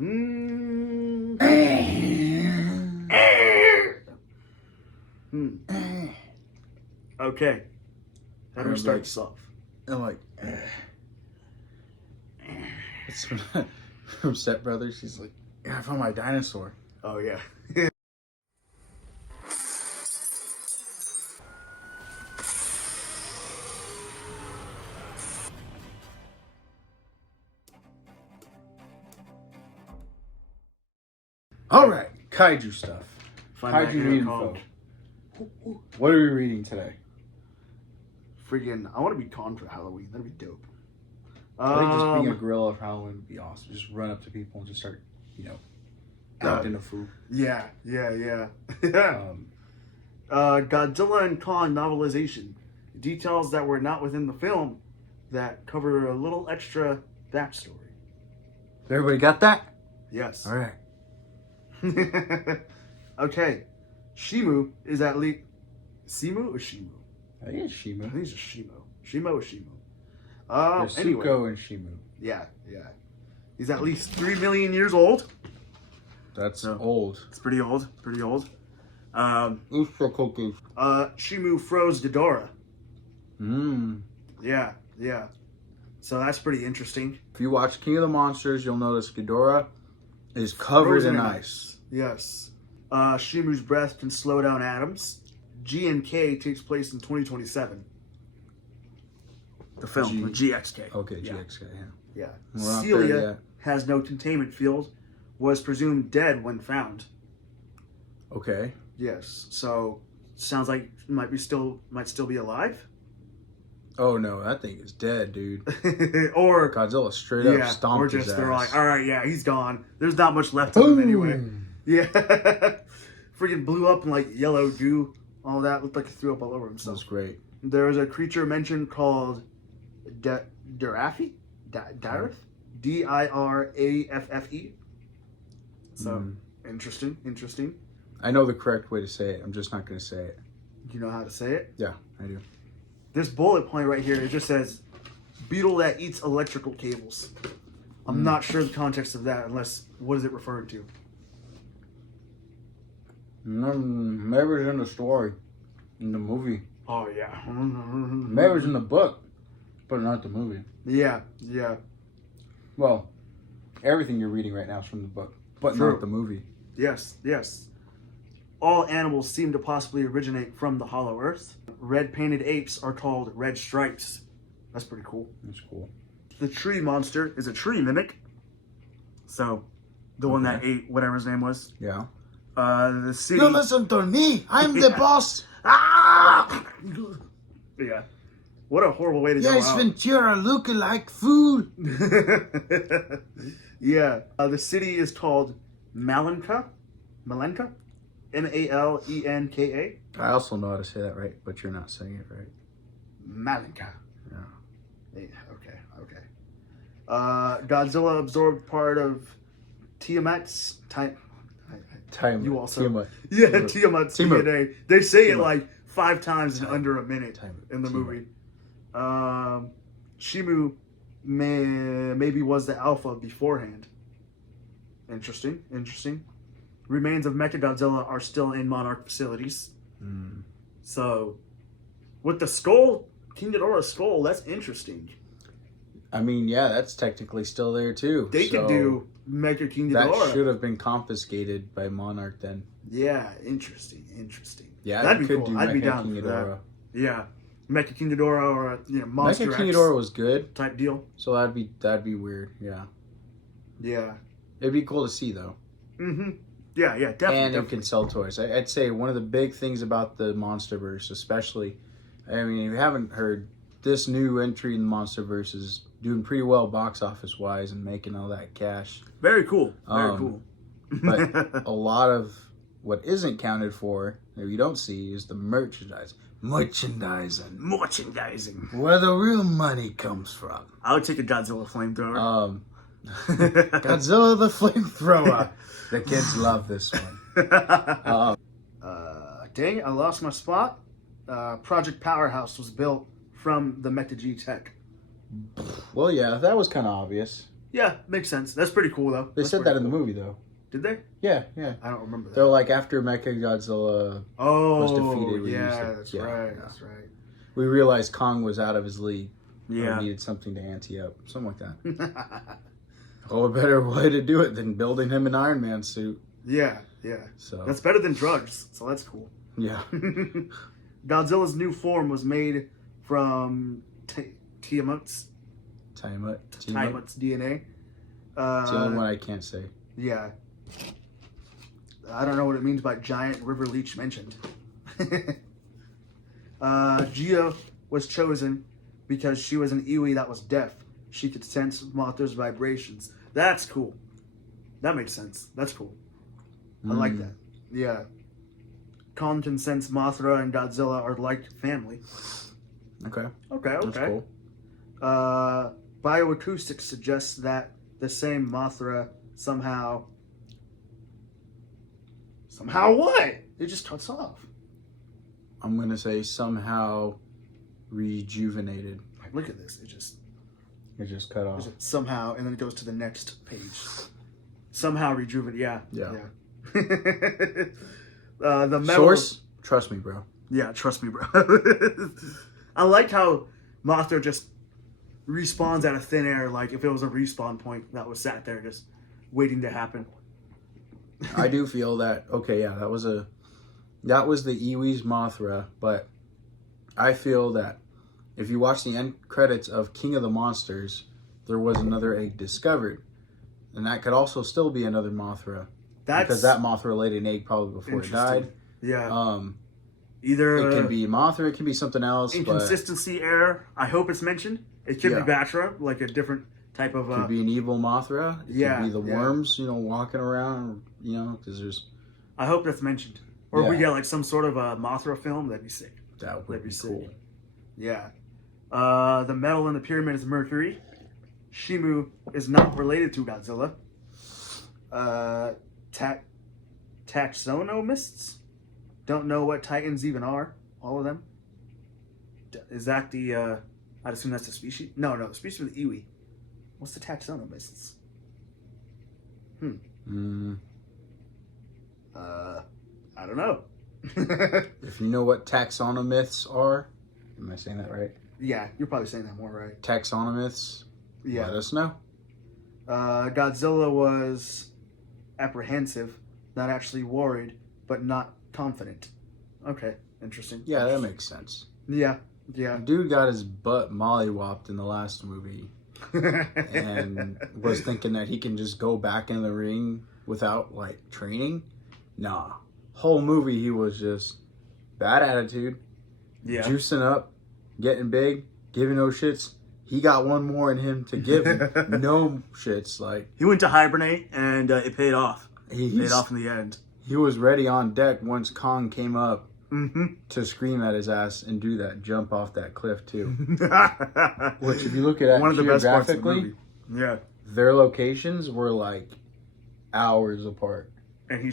Okay. How do we start this off? I'm like, it's from Step Brothers. She's like, yeah, I found my dinosaur. Oh, yeah. All right, kaiju stuff. Find that Kaiju info. What are we reading today? Freaking, I want to be Contra Halloween. That'd be dope. I think just being a gorilla for Halloween would be awesome. Just run up to people and just start, acting a fool. Yeah. Godzilla and Kong novelization. Details that were not within the film that cover a little extra backstory. Everybody got that? Yes. All right. Okay. Shimu is at least... Simu or Shimu? I think it's Shimu. I think it's just Shimo. Shimo or Shimu? There's Anyway. Suko and Shimu. Yeah. He's at least 3 million years old. That's old. It's pretty old. Oof for cookies. Shimu froze Ghidorah. Yeah. So that's pretty interesting. If you watch King of the Monsters, you'll notice Ghidorah is covered in ice. Yes. Shimu's breath can slow down atoms. G and K takes place in 2027. The film, the GXK. Okay, GXK, Yeah. We're not there Celia yet. has no containment field, was presumed dead when found. Okay. Yes. So sounds like might still be alive. Oh no, that thing is dead, dude. Or Godzilla straight up stomped or just his they're ass. like, all right, yeah, he's gone. There's not much left of him anyway. Yeah. Freaking blew up in like yellow goo. All that looked like he threw up all over himself. That's great. There is a creature mentioned called Diraffe? Diraffe? Diraffe. So, interesting. I know the correct way to say it. I'm just not going to say it. Do you know how to say it? Yeah, I do. This bullet point right here, it just says, beetle that eats electrical cables. I'm not sure the context of that unless, what is it referring to? Maybe it's in the story, in the movie. Oh, yeah. Maybe it's in the book, but not the movie. Yeah. Well, everything you're reading right now is from the book, but not the movie. Yes. All animals seem to possibly originate from the Hollow Earth. Red painted apes are called red stripes. That's pretty cool. That's cool. The tree monster is a tree mimic. So, the one that ate whatever his name was. Yeah. The city... You listen to me. I'm the boss. Ah! Yeah. What a horrible way to go out. Ventura, look-alike fool. Yeah. The city is called Malenka. Malenka? I also know how to say that right, but you're not saying it right. Malenka. Yeah. Okay. Godzilla absorbed part of Tiamat's You also. Tiamat. Yeah, Tiamat's DNA. They say it like 5 times in under a minute in the movie. Shimu maybe was the alpha beforehand. Interesting. Remains of Mechagodzilla are still in Monarch facilities. So, with the skull, King Ghidorah's skull, that's interesting. I mean, yeah, that's technically still there too. They could do Mecha King Ghidorah. That should have been confiscated by Monarch then. Yeah, interesting. Yeah, that'd be could cool. do I'd be Mecha down King for Ghidorah. that. Yeah, Mecha King Ghidorah or Monster Mecha King X Ghidorah was good type deal. So that'd be weird. Yeah. It'd be cool to see though. Yeah, definitely. And it can sell toys. I'd say one of the big things about the MONSTERVERSE, especially, I mean, if you haven't heard, this new entry in the MONSTERVERSE is doing pretty well box office wise and making all that cash. Very cool. Very cool. But a lot of what isn't counted for, that you don't see, is the merchandise. Merchandising. Where the real money comes from. I would take a Godzilla flamethrower. Godzilla the flamethrower. The kids love this one. Dang it, I lost my spot. Project Powerhouse was built from the Mecha G tech. Well, yeah, that was kind of obvious. Yeah, makes sense. That's pretty cool though. They That's said pretty that in the cool. movie though. Did they? Yeah, yeah. I don't remember that. They're like after Mechagodzilla was defeated. We used it. That's Yeah, right. yeah. That's right. We realized Kong was out of his league. Yeah. Or needed something to ante up. Something like that. Oh, a better way to do it than building him an Iron Man suit. Yeah. So That's better than drugs. So that's cool. yeah. Godzilla's new form was made from Tiamat's DNA. It's the only one I can't say. Yeah. I don't know what it means by giant river leech mentioned. Gia was chosen because she was an Iwi that was deaf. She could sense Mothra's vibrations. That's cool. That makes sense. That's cool. I like that. Yeah. Kong can sense Mothra and Godzilla are like family. Okay. Okay. That's cool. Bioacoustics suggests that the same Mothra somehow what? It just cuts off. I'm going to say somehow rejuvenated. Like, look at this. It just cut off. somehow, and then it goes to the next page. Somehow rejuvenated. Yeah. The metal. Source? Trust me, bro. Yeah, trust me, bro. I like how Mothra just respawns out of thin air, like if it was a respawn point that was sat there just waiting to happen. I do feel that. Okay, yeah, that was the Iwi's Mothra, but I feel that if you watch the end credits of King of the Monsters, there was another egg discovered, and that could also still be another Mothra. Because that Mothra laid an egg probably before it died. Yeah. Either it can be Mothra, it can be something else. Inconsistency error. I hope it's mentioned. It could be Batra, like a different type of. It could be an evil Mothra. It could be the worms, walking around. Because there's. I hope that's mentioned, or if we get like some sort of a Mothra film, that'd be sick. That would be cool. Yeah. The metal in the pyramid is mercury. Shimu is not related to Godzilla. Taxonomists don't know what Titans even are. All of them. Is that the? I'd assume that's the species. No, the species of the Iwi. What's the taxonomists? I don't know. If you know what taxonomists are, am I saying that right? Yeah, you're probably saying that more right. Taxonomists. Yeah. Let us know. Godzilla was apprehensive, not actually worried, but not confident. Okay, interesting. Yeah, that makes sense. Yeah. Dude got his butt mollywopped in the last movie and was thinking that he can just go back in the ring without, training. Nah. Whole movie, he was just bad attitude, juicing up, getting big, giving no shits. He got one more in him to give no shits. He went to hibernate, and it paid off. He paid off in the end. He was ready on deck once Kong came up to scream at his ass and do that jump off that cliff too. Which, if you look at one of the best parts of the geographically, movie. their locations were hours apart. And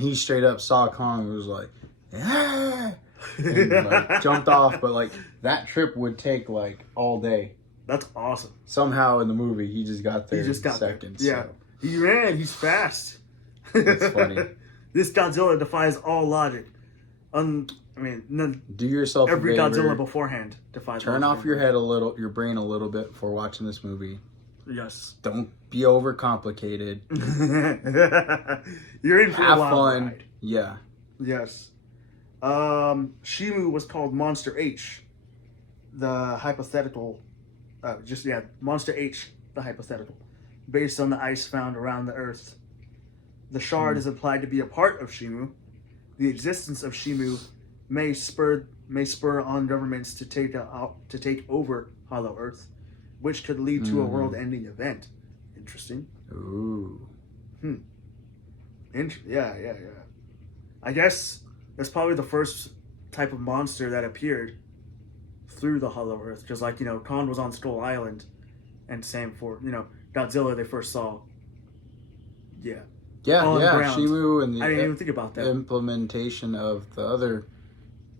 he straight up saw Kong and was like, ah! And jumped off, but that trip would take all day. That's awesome. Somehow in the movie he just got there in seconds. Yeah. So. He ran, he's fast. It's funny. This Godzilla defies all logic. Do yourself every a favor. Godzilla beforehand defies. Turn off your brain a little bit before watching this movie. Yes. Don't be overcomplicated. You're in for Have a wild fun. ride. Yeah. Yes. Shimu was called Monster H. The hypothetical. Monster H, the hypothetical. Based on the ice found around the Earth. The shard is implied to be a part of Shimu. The existence of Shimu may spur on governments to take over Hollow Earth, which could lead to a world-ending event. Interesting. Ooh. Yeah. I guess that's probably the first type of monster that appeared through the Hollow Earth, because Kong was on Skull Island, and same for Godzilla they first saw. Yeah. Shimu and I didn't even think about that. Implementation of the other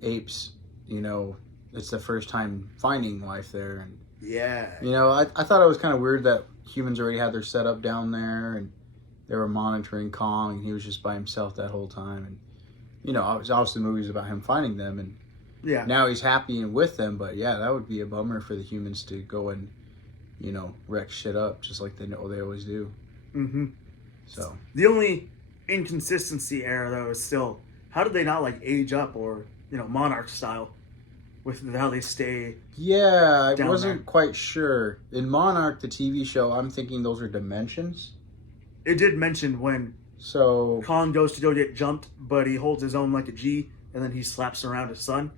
apes. It's the first time finding life there, and I thought it was kind of weird that humans already had their setup down there, and they were monitoring Kong, and he was just by himself that whole time. And obviously the movie's about him finding them, and now he's happy and with them. But yeah, that would be a bummer for the humans to go and wreck shit up just like they always do. Mm-hmm. So the only inconsistency error though is still, how did they not like age up or Monarch style with how they stay? Yeah, I wasn't quite sure. In Monarch, the TV show, I'm thinking those are dimensions. It did mention when Kong goes to go get jumped, but he holds his own like a G, and then he slaps around his son.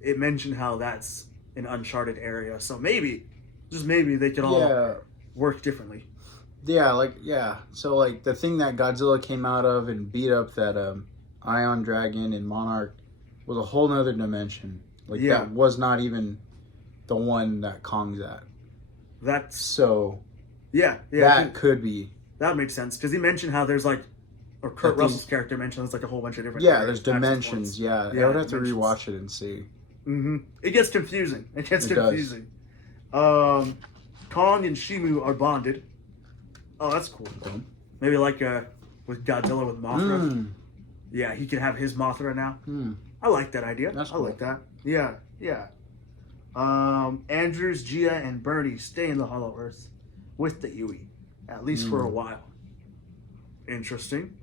It mentioned how that's an uncharted area, so maybe, just maybe, they could all work differently. Yeah, so like the thing that Godzilla came out of and beat up that Ion Dragon in Monarch was a whole nother dimension. Like that was not even the one that Kong's at. That's so. Yeah. That could be. That makes sense because he mentioned how there's like, or Kurt Russell's character mentioned there's like a whole bunch of different. Yeah, there's dimensions. Yeah, I would have to rewatch it and see. Mm-hmm. It gets confusing. It confusing. Kong and Shimu are bonded. Oh, that's cool. Okay. Maybe like with Godzilla with Mothra. Yeah, he can have his Mothra now. I like that idea. That's cool. I like that. Yeah. Andrews, Gia, and Bernie stay in the Hollow Earth with the Yui, at least for a while. Interesting.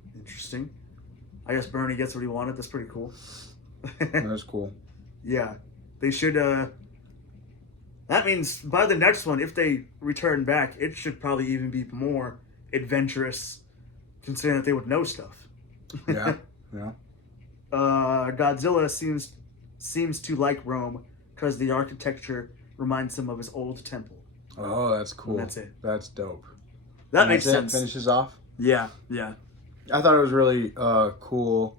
I guess Bernie gets what he wanted. That's pretty cool. That's cool. Yeah. They should, that means by the next one, if they return back, it should probably even be more adventurous, considering that they would know stuff. Yeah. Godzilla seems to like Rome because the architecture reminds him of his old temple. Oh, that's cool. And that's it. That's dope. That makes sense. Finishes off. Yeah. I thought it was really cool.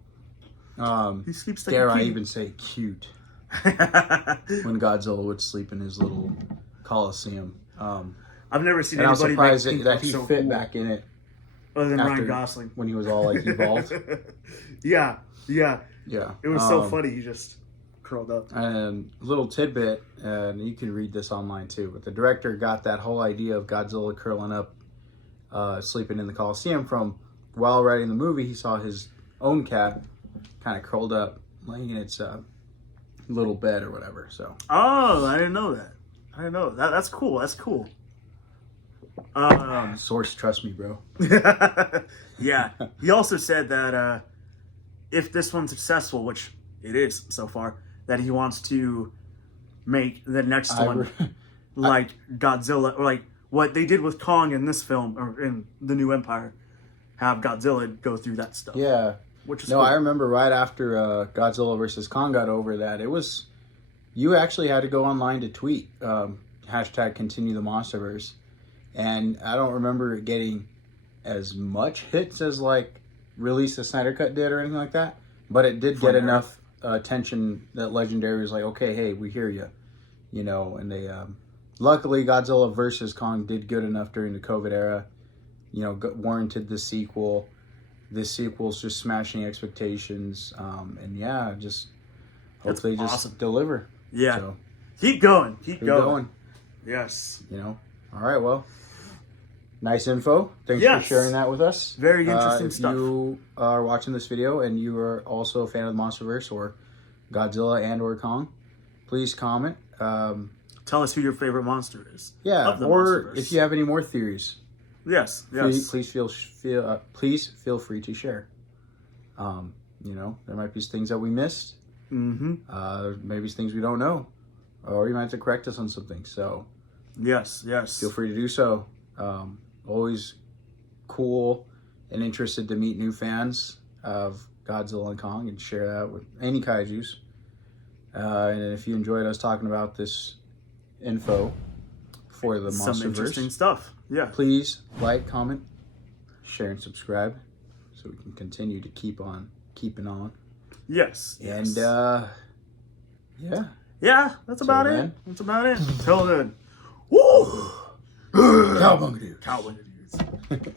He sleeps like dare a king. I even say cute? When Godzilla would sleep in his little Coliseum. I've never seen and anybody I was surprised make that he so fit cool. back in it. Other than Ryan Gosling. When he was all like evolved. Yeah. It was so funny. He just curled up. And a little tidbit, and you can read this online too, but the director got that whole idea of Godzilla curling up, sleeping in the Coliseum from while writing the movie. He saw his own cat kind of curled up, laying in its little bed or whatever. So. Oh, I didn't know that. That's cool. Source, trust me, bro. Yeah. He also said that if this one's successful, which it is so far, that he wants to make the next one like Godzilla, or like what they did with Kong in this film, or in The New Empire, have Godzilla go through that stuff. Yeah. Which is no, cool. I remember right after Godzilla versus Kong got over that, you actually had to go online to tweet, hashtag continue the MONSTERVERSE. And I don't remember it getting as much hits as like Release the Snyder Cut did or anything like that. But it did get enough attention that Legendary was like, okay, hey, we hear you. And they, luckily Godzilla versus Kong did good enough during the COVID era, warranted the sequel. This sequel's just smashing expectations. And yeah, just hope they just deliver. Yeah. So, keep going. Yes. All right, well. Nice info. Thanks for sharing that with us. Very interesting stuff. If you are watching this video and you are also a fan of the MONSTERVERSE or Godzilla and or Kong, please comment. Tell us who your favorite monster is. Yeah, or if you have any more theories. Yes. Please feel free to share. There might be things that we missed. Mm-hmm. Maybe things we don't know, or you might have to correct us on something. So. Yes. Feel free to do so. Always cool and interested to meet new fans of Godzilla and Kong and share that with any kaijus. And if you enjoyed us talking about this info for the MONSTERVERSE, some interesting stuff. Yeah. Please like, comment, share, and subscribe so we can continue to keep on keeping on. Yes. And yeah, that's about it. Till then. Woo! Cowabunga dudes. Cowabunga dudes.